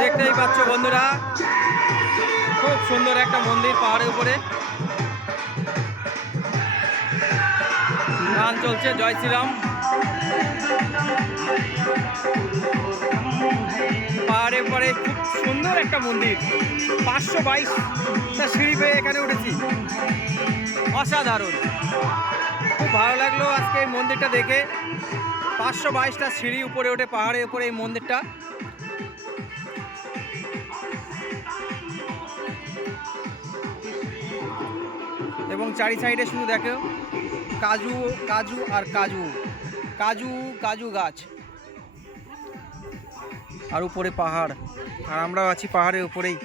দেখতেই পাচ্ছ বন্ধুরা, খুব সুন্দর একটা মন্দির পাহাড়ের উপরে। গান চলছে জয় শ্রীরাম। পাহাড়ের উপরে খুব সুন্দর একটা মন্দির, 522টা সিঁড়ি পেয়ে এখানে উঠেছি, অসাধারণ। খুব ভালো লাগলো আজকে এই মন্দিরটা দেখে। 522টা সিঁড়ি উপরে ওঠে পাহাড়ের উপরে এই মন্দিরটা। এবং চারি সাইডে শুধু দেখো কাজু কাজু আর কাজু, কাজু কাজু গাছ, আর উপরে পাহাড়, আর আমরাও আছি পাহাড়ের উপরেই।